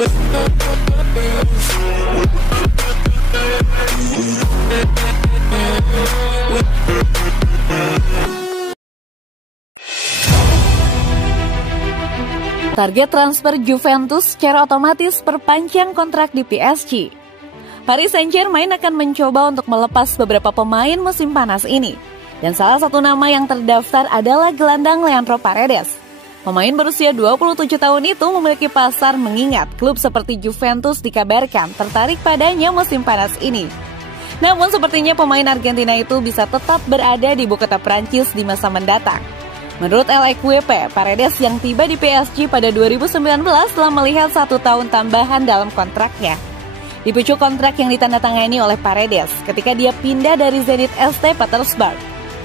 Target transfer Juventus secara otomatis perpanjang kontrak di PSG. Paris Saint-Germain akan mencoba untuk melepas beberapa pemain musim panas ini. Dan salah satu nama yang terdaftar adalah gelandang Leandro Paredes. Pemain berusia 27 tahun itu memiliki pasar mengingat klub seperti Juventus dikabarkan tertarik padanya musim panas ini. Namun sepertinya pemain Argentina itu bisa tetap berada di ibu kota Prancis di masa mendatang. Menurut LQP, Paredes yang tiba di PSG pada 2019 telah melihat 1 tahun tambahan dalam kontraknya. Di pucuk kontrak yang ditandatangani oleh Paredes ketika dia pindah dari Zenit St. Petersburg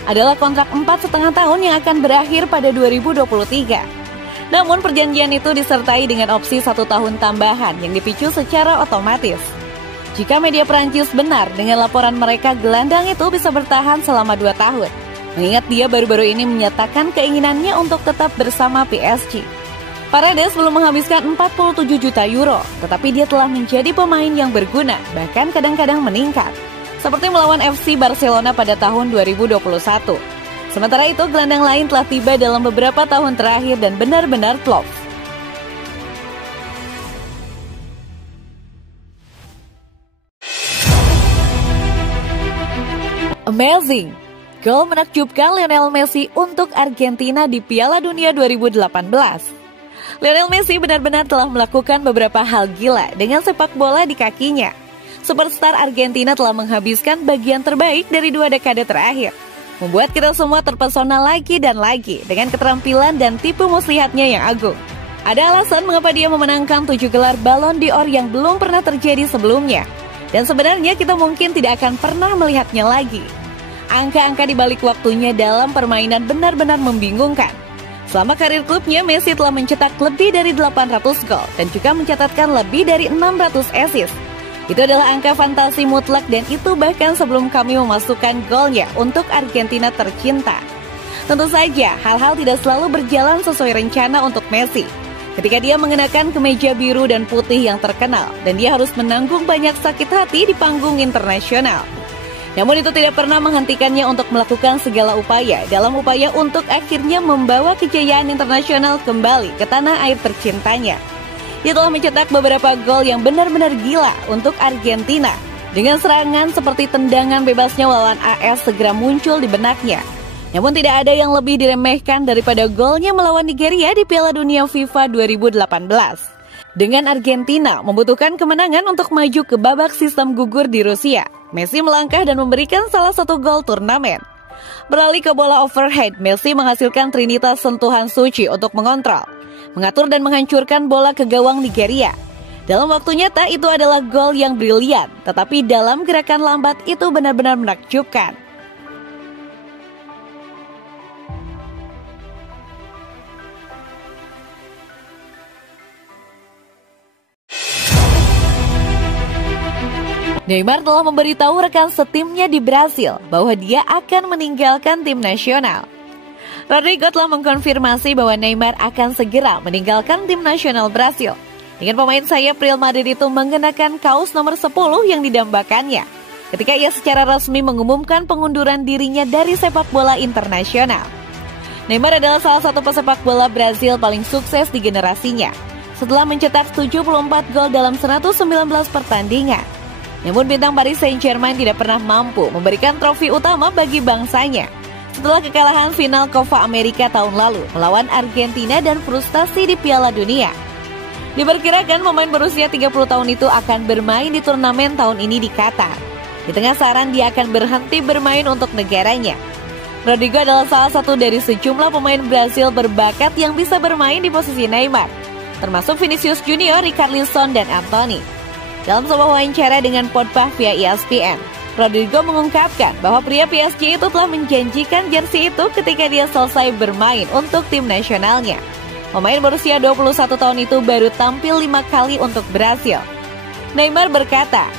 adalah kontrak 4,5 tahun yang akan berakhir pada 2023. Namun perjanjian itu disertai dengan opsi 1 tahun tambahan yang dipicu secara otomatis. Jika media Prancis benar dengan laporan mereka, gelandang itu bisa bertahan selama 2 tahun. Mengingat dia baru-baru ini menyatakan keinginannya untuk tetap bersama PSG. Paredes belum menghabiskan 47 juta euro, tetapi dia telah menjadi pemain yang berguna, bahkan kadang-kadang meningkat. Seperti melawan FC Barcelona pada tahun 2021. Sementara itu, gelandang lain telah tiba dalam beberapa tahun terakhir dan benar-benar flop. Amazing! Gol menakjubkan Lionel Messi untuk Argentina di Piala Dunia 2018. Lionel Messi benar-benar telah melakukan beberapa hal gila dengan sepak bola di kakinya. Superstar Argentina telah menghabiskan bagian terbaik dari 2 dekade terakhir, membuat kita semua terpesona lagi dan lagi dengan keterampilan dan tipe muslihatnya yang agung. Ada alasan mengapa dia memenangkan 7 gelar Ballon d'Or yang belum pernah terjadi sebelumnya, dan sebenarnya kita mungkin tidak akan pernah melihatnya lagi. Angka-angka di balik waktunya dalam permainan benar-benar membingungkan. Selama karir klubnya, Messi telah mencetak lebih dari 800 gol dan juga mencatatkan lebih dari 600 assist. Itu adalah angka fantasi mutlak dan itu bahkan sebelum kami memasukkan golnya untuk Argentina tercinta. Tentu saja, hal-hal tidak selalu berjalan sesuai rencana untuk Messi. Ketika dia mengenakan kemeja biru dan putih yang terkenal dan dia harus menanggung banyak sakit hati di panggung internasional. Namun itu tidak pernah menghentikannya untuk melakukan segala upaya dalam upaya untuk akhirnya membawa kejayaan internasional kembali ke tanah air tercintanya. Dia telah mencetak beberapa gol yang benar-benar gila untuk Argentina. Dengan serangan seperti tendangan bebasnya melawan AS segera muncul di benaknya. Namun tidak ada yang lebih diremehkan daripada golnya melawan Nigeria di Piala Dunia FIFA 2018. Dengan Argentina membutuhkan kemenangan untuk maju ke babak sistem gugur di Rusia, Messi melangkah dan memberikan salah satu gol turnamen. Beralih ke bola overhead, Messi menghasilkan trinitas sentuhan suci untuk mengontrol, mengatur dan menghancurkan bola ke gawang Nigeria. Dalam waktu nyata itu adalah gol yang brilian, tetapi dalam gerakan lambat itu benar-benar menakjubkan. Neymar telah memberitahu rekan setimnya di Brasil bahwa dia akan meninggalkan tim nasional. Rodrigo telah mengkonfirmasi bahwa Neymar akan segera meninggalkan tim nasional Brasil dengan pemain sayap Real Madrid itu mengenakan kaos nomor 10 yang didambakannya ketika ia secara resmi mengumumkan pengunduran dirinya dari sepak bola internasional. Neymar adalah salah satu pesepak bola Brasil paling sukses di generasinya setelah mencetak 74 gol dalam 119 pertandingan. Namun bintang Paris Saint-Germain tidak pernah mampu memberikan trofi utama bagi bangsanya setelah kekalahan final Copa America tahun lalu melawan Argentina dan frustasi di Piala Dunia. Diperkirakan pemain berusia 30 tahun itu akan bermain di turnamen tahun ini di Qatar. Di tengah saran dia akan berhenti bermain untuk negaranya. Rodrigo adalah salah satu dari sejumlah pemain Brasil berbakat yang bisa bermain di posisi Neymar, termasuk Vinicius Junior, Richarlison, dan Anthony. Dalam sebuah wawancara dengan Podpah via ESPN, Rodrigo mengungkapkan bahwa pria PSG itu telah menjanjikan jersey itu ketika dia selesai bermain untuk tim nasionalnya. Pemain berusia 21 tahun itu baru tampil 5 kali untuk Brasil. Neymar berkata,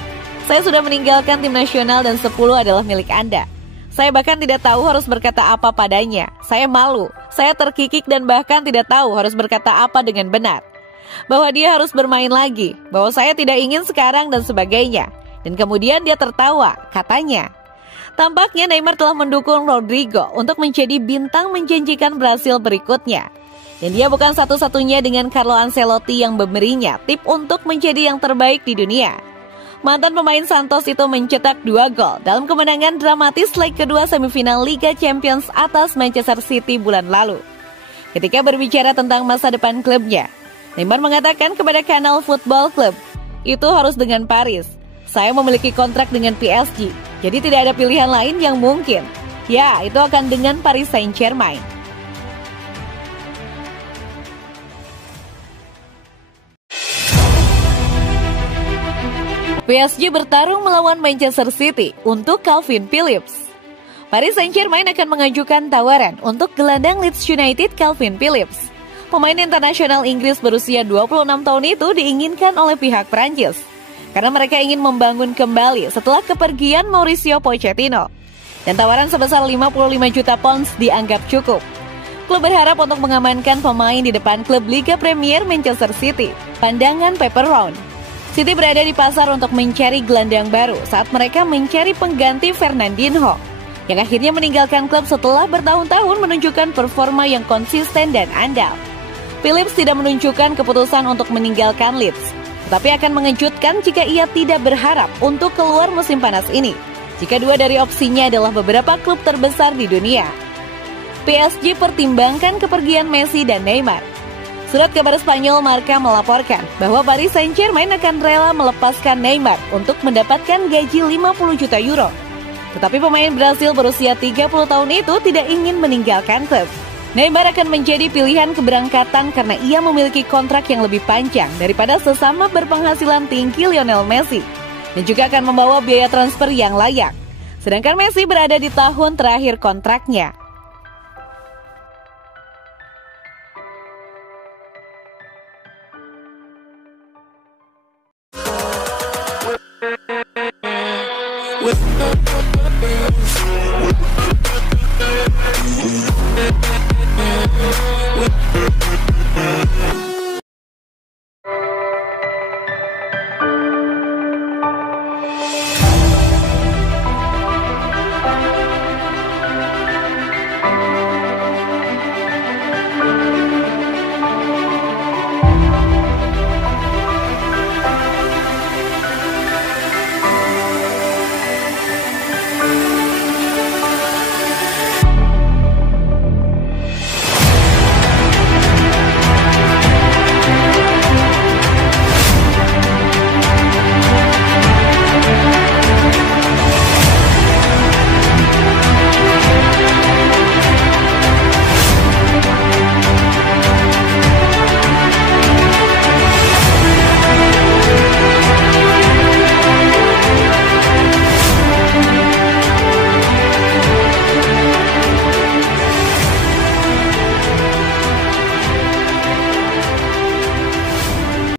"Saya sudah meninggalkan tim nasional dan 10 adalah milik Anda. Saya bahkan tidak tahu harus berkata apa padanya. Saya malu, saya terkikik dan bahkan tidak tahu harus berkata apa dengan benar. bahwa dia harus bermain lagi, bahwa saya tidak ingin sekarang dan sebagainya. Dan kemudian dia tertawa, katanya. Tampaknya Neymar telah mendukung Rodrigo untuk menjadi bintang menjanjikan Brasil berikutnya. Dan dia bukan satu-satunya dengan Carlo Ancelotti yang memberinya tip untuk menjadi yang terbaik di dunia. Mantan pemain Santos itu mencetak 2 gol dalam kemenangan dramatis leg kedua semifinal Liga Champions atas Manchester City bulan lalu. Ketika berbicara tentang masa depan klubnya, Neymar mengatakan kepada kanal Football Club, "Itu harus dengan Paris. Saya memiliki kontrak dengan PSG, jadi tidak ada pilihan lain yang mungkin. Ya, itu akan dengan Paris Saint-Germain." PSG bertarung melawan Manchester City untuk Calvin Phillips. Paris Saint-Germain akan mengajukan tawaran untuk gelandang Leeds United Calvin Phillips. Pemain internasional Inggris berusia 26 tahun itu diinginkan oleh pihak Prancis karena mereka ingin membangun kembali setelah kepergian Mauricio Pochettino. Dan tawaran sebesar 55 juta pounds dianggap cukup. Klub berharap untuk mengamankan pemain di depan klub Liga Premier Manchester City, pandangan Paper Round. City berada di pasar untuk mencari gelandang baru saat mereka mencari pengganti Fernandinho, yang akhirnya meninggalkan klub setelah bertahun-tahun menunjukkan performa yang konsisten dan andal. Phillips tidak menunjukkan keputusan untuk meninggalkan Leeds, tetapi akan mengejutkan jika ia tidak berharap untuk keluar musim panas ini, jika dua dari opsinya adalah beberapa klub terbesar di dunia. PSG pertimbangkan kepergian Messi dan Neymar. Surat kabar Spanyol Marca melaporkan bahwa Paris Saint-Germain akan rela melepaskan Neymar untuk mendapatkan gaji 50 juta euro. Tetapi pemain Brasil berusia 30 tahun itu tidak ingin meninggalkan klub. Neymar akan menjadi pilihan keberangkatan karena ia memiliki kontrak yang lebih panjang daripada sesama berpenghasilan tinggi Lionel Messi, dan juga akan membawa biaya transfer yang layak. Sedangkan Messi berada di tahun terakhir kontraknya.